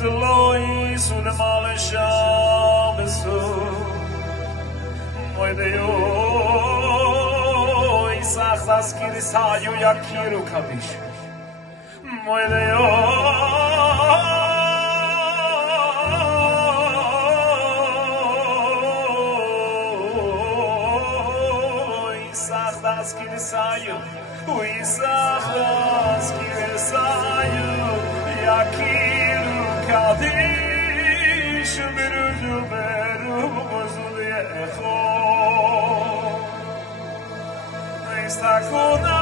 Sloi sul male shabesu Moy deyo Isach das kirisayu yakiru kabish Moy deyo Isach das kirisayu Isach das kirisayu yakiru Kadish beruju beru bozul yecho Istakuna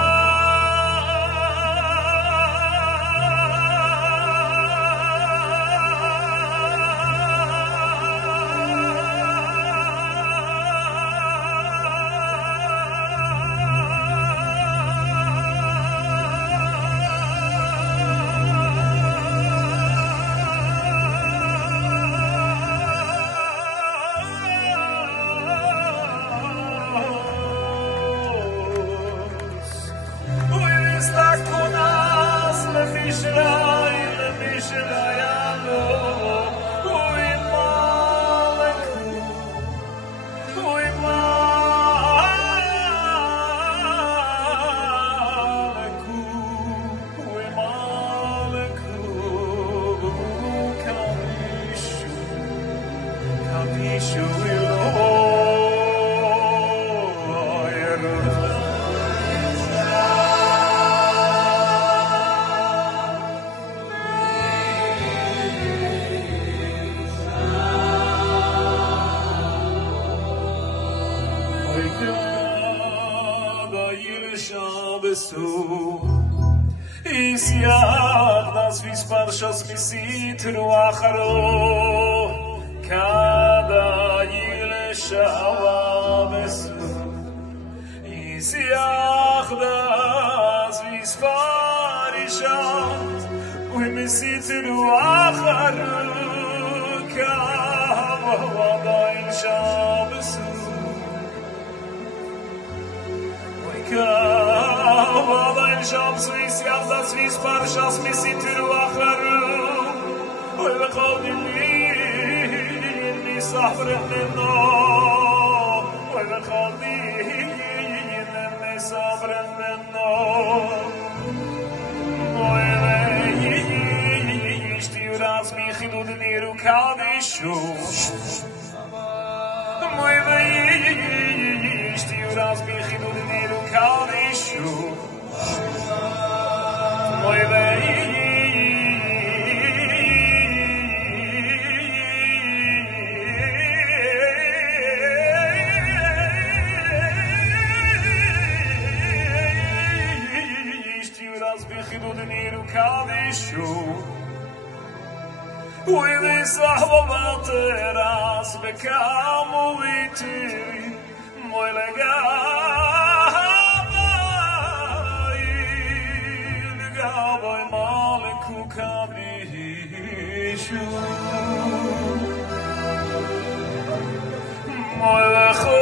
Parshas misitru acharo kada yileshawa besu Isiach das visparishat uimisitru acharo kada yileshabesu Kada yileshabesu Isiach das visparishas misitru صبر منا والخالدين صبر منا ويشتي راس بخدود نيرو كادشو ويشتي راس بخدود نيرو كادشو With this ahvateras bekamu iti moilegai gaboy maleku kabishu moilecho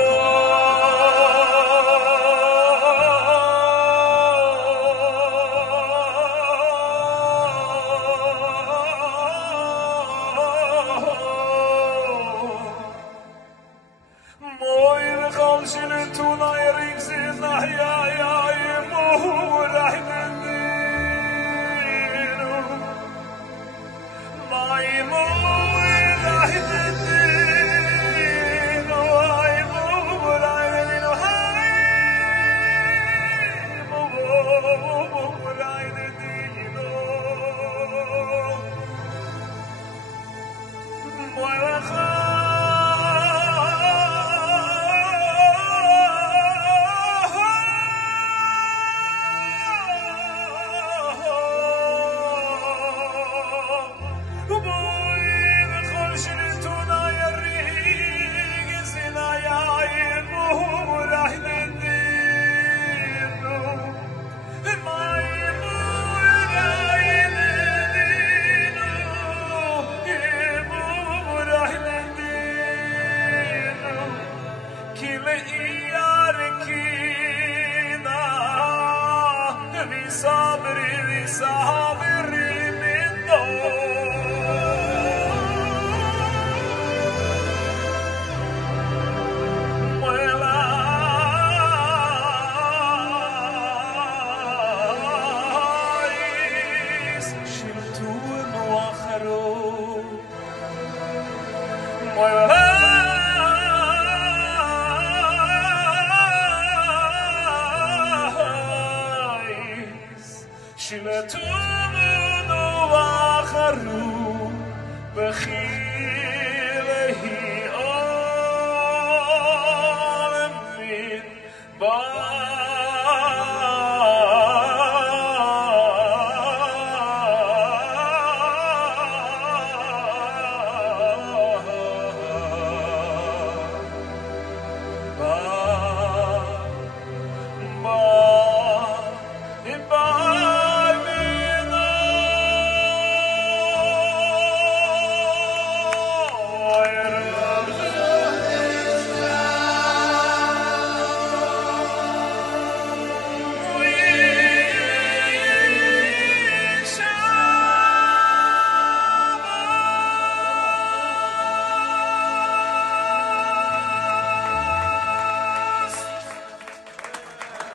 sabri sabri minno شلتون و آخرو بخیلهی